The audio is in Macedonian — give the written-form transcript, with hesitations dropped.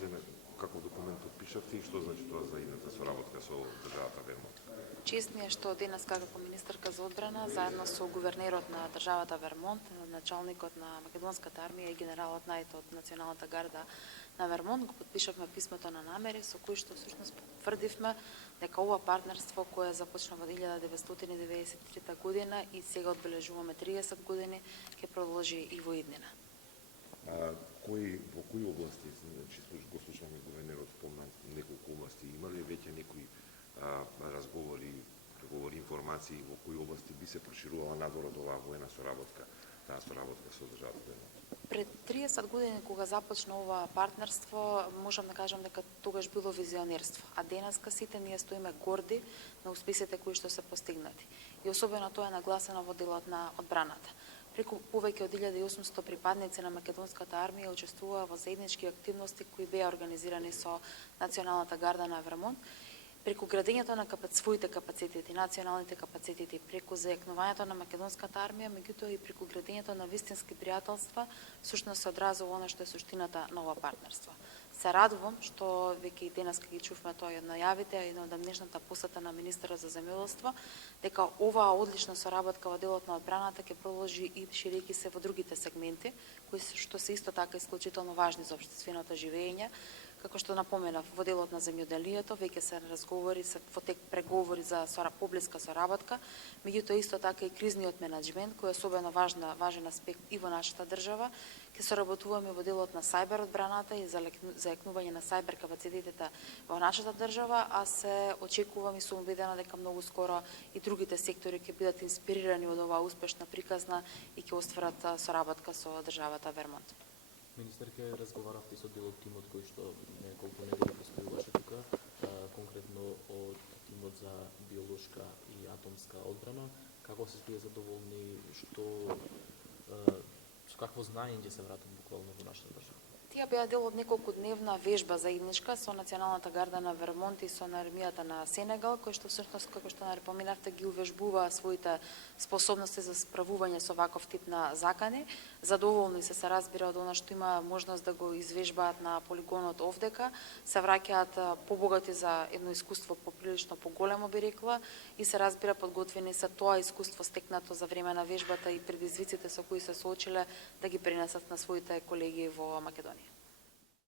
земе, каков документ подпишавте и што значи тоа за идната соработка со државата Вермонт? Чест ми е што денес како министерка за одбрана, заедно со гувернерот на државата Вермонт, началникот на македонската армија и генералот Најд од Националната гарда на Вермонт, го подпишавме писмото на намери со кој што всушност потврдивме дека ова партнерство кое започна во 1993 година и сега одбележуваме 30 години, ќе продолжи и во иднина. Во кои области, значи го слушаме гувернерот спомна неколку области, има ли веќе некои разговори, преговори, информации во кои области би се проширувала надвор од оваа воена соработка, таа соработка со државата Вермонт? Пред 30 години кога започна ова партнерство, можам да кажам дека тогаш било визионерство, а денеска сите ние стоиме горди на успесите кои што се постигнати. И особено тоа е нагласено во делот на одбраната. Преку повеќе од 1800 припадници на македонската армија учествуваа во заеднички активности кои беа организирани со Националната гарда на Вермонт. Преку градењето на своите капацитети, националните капацитети, преку зајакнувањето на македонската армија, меѓутоа и преку градењето на вистински пријателства, всушност се одразува она што е суштината на ова партнерство. Се радувам што веќе и денес ги чувме тоа и од најавите, и од днешната посета на министерот за земјоделство, дека оваа одлична соработка во делот на одбраната ќе продолжи и ширејќи се во другите сегменти, кои што се исто така исклучително важни за општественото живење. Како што напоменав, во делот на земјоделието веќе се разговори, се во тек преговори за поблиска соработка, меѓутоа исто така и кризниот менаџмент, кој е особено важен аспект и во нашата држава. Ќе соработуваме во делот на сајбер одбраната и зајакнување на сајбер капацитетите во нашата држава, а се очекувам и сум убедена дека многу скоро и другите сектори ќе бидат инспирирани од оваа успешна приказна и ќе остварат соработка со државата Вермонт. Министерке, разговаравте со дел од тимот кој што неколку недели постојуваше тука, конкретно од тимот за биолошка и атомска одбрана. Како се тие задоволни, со какво знаење ќе се вратат буквално во нашата држава? Тие беа дел од неколку дневна вежба заедничка со Националната гарда на Вермонт и со армијата на Сенегал, кој што всушност, како што напоменавте, ги увежбува своите способности за справување со ваков тип на закани. Задоволни се разбира од она што има можност да го извежбаат на полигонот овдека, се враќаат побогати за едно искуство поприлично поголемо, би рекла, и се разбира подготвени се тоа искуство стекнато за време на вежбата и предизвиците со кои се соочиле да ги пренесат на своите колеги во Македонија.